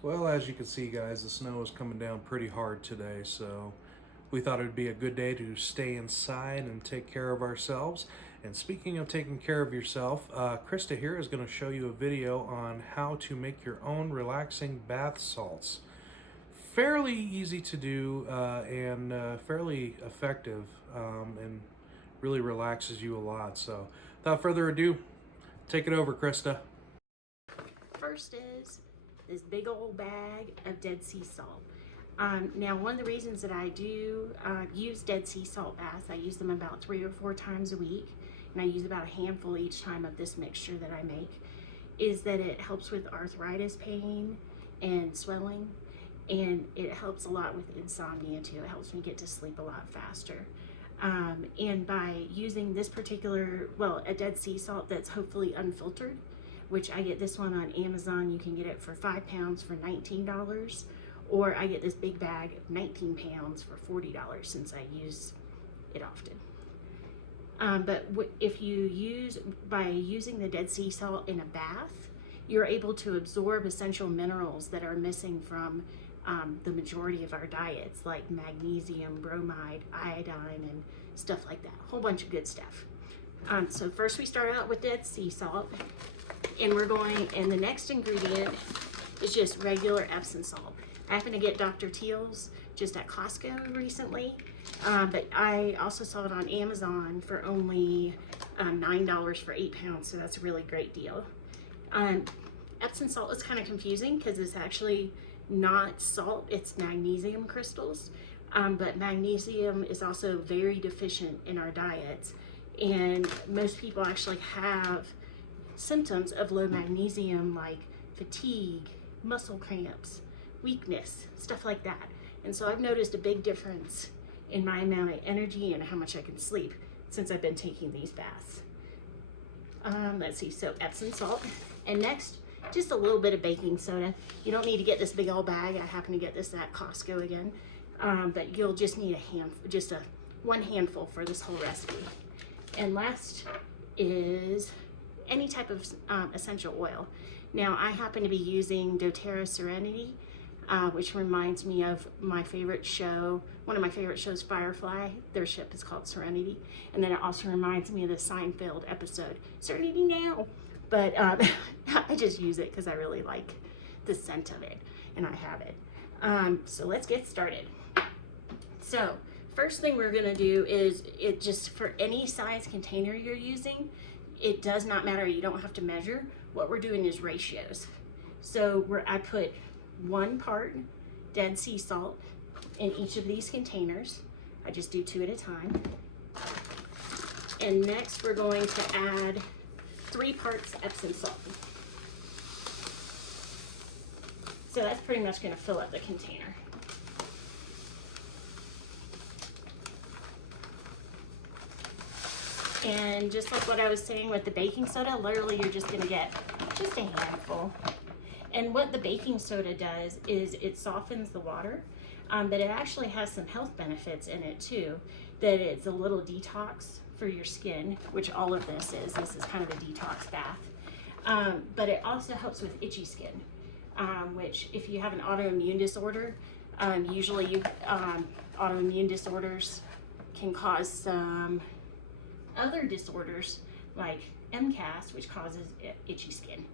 Well, as you can see, guys, the snow is coming down pretty hard today, so we thought it would be a good day to stay inside and take care of ourselves. And speaking of taking care of yourself, Krista here is going to show you a video on how to make your own relaxing bath salts. Fairly easy to do and fairly effective, and really relaxes you a lot. So, without further ado, take it over, Krista. First is this big old bag of Dead Sea salt. Now, one of the reasons that I do use Dead Sea salt baths, I use them about 3 or 4 times a week, and I use about a handful each time of this mixture that I make, is that it helps with arthritis pain and swelling, and it helps a lot with insomnia too. It helps me get to sleep a lot faster. And by using this particular, well, a Dead Sea salt that's hopefully unfiltered, which I get this one on Amazon. You can get it for 5 pounds for $19, or I get this big bag of 19 pounds for $40 since I use it often. But if you by using the Dead Sea salt in a bath, you're able to absorb essential minerals that are missing from the majority of our diets, like magnesium, bromide, iodine, and stuff like that. A whole bunch of good stuff. So first we start out with Dead Sea salt, and the next ingredient is just regular Epsom salt. I happened to get Dr. Teal's just at Costco recently, but I also saw it on Amazon for only $9 for 8 pounds, so that's a really great deal. Epsom salt is kind of confusing because it's actually not salt, it's magnesium crystals, but magnesium is also very deficient in our diets, and most people actually have symptoms of low magnesium like fatigue, muscle cramps, weakness, stuff like that. And so I've noticed a big difference in my amount of energy and how much I can sleep since I've been taking these baths. Let's see, so Epsom salt. And next, just a little bit of baking soda. You don't need to get this big old bag. I happen to get this at Costco again. But you'll just need one handful for this whole recipe. And last is any type of essential oil. Now, I happen to be using doTERRA Serenity, which reminds me of my favorite show, one of my favorite shows, Firefly. Their ship is called Serenity. And then it also reminds me of the Seinfeld episode, Serenity Now. But I just use it because I really like the scent of it, and I have it. So let's get started. So first thing we're gonna do is, it just for any size container you're using, it does not matter, you don't have to measure. What we're doing is ratios. So I put 1 part Dead Sea salt in each of these containers. I just do 2 at a time. And next we're going to add 3 parts Epsom salt. So that's pretty much going to fill up the container. And just like what I was saying with the baking soda, literally you're just going to get just a handful. And what the baking soda does is it softens the water, but it actually has some health benefits in it too. That it's a little detox for your skin, which all of this is. This is kind of a detox bath. But it also helps with itchy skin, which if you have an autoimmune disorder, usually autoimmune disorders can cause some other disorders like MCAS, which causes itchy skin.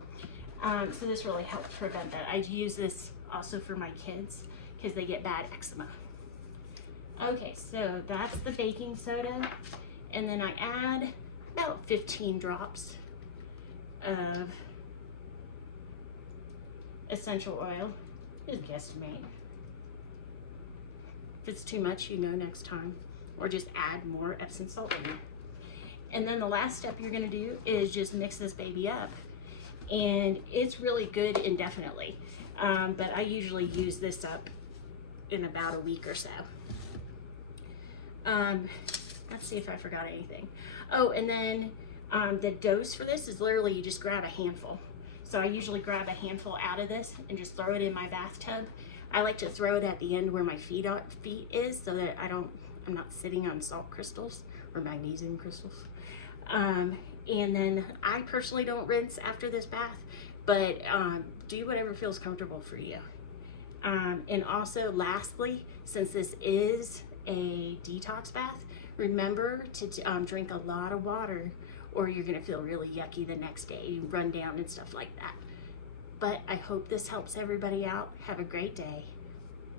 So this really helps prevent that. I use this also for my kids because they get bad eczema. Okay, so that's the baking soda. And then I add about 15 drops of essential oil. Just guesstimate. If it's too much, you know next time. Or just add more Epsom salt in there. And then the last step you're gonna do is just mix this baby up. And it's really good indefinitely. But I usually use this up in about a week or so. Let's see if I forgot anything. Oh, and then the dose for this is literally you just grab a handful. So I usually grab a handful out of this and just throw it in my bathtub. I like to throw it at the end where my feet is so that I'm not sitting on salt crystals or magnesium crystals. And then I personally don't rinse after this bath, but do whatever feels comfortable for you. And also, lastly, since this is a detox bath, remember to drink a lot of water, or you're going to feel really yucky the next day, run down and stuff like that. But I hope this helps everybody out. Have a great day.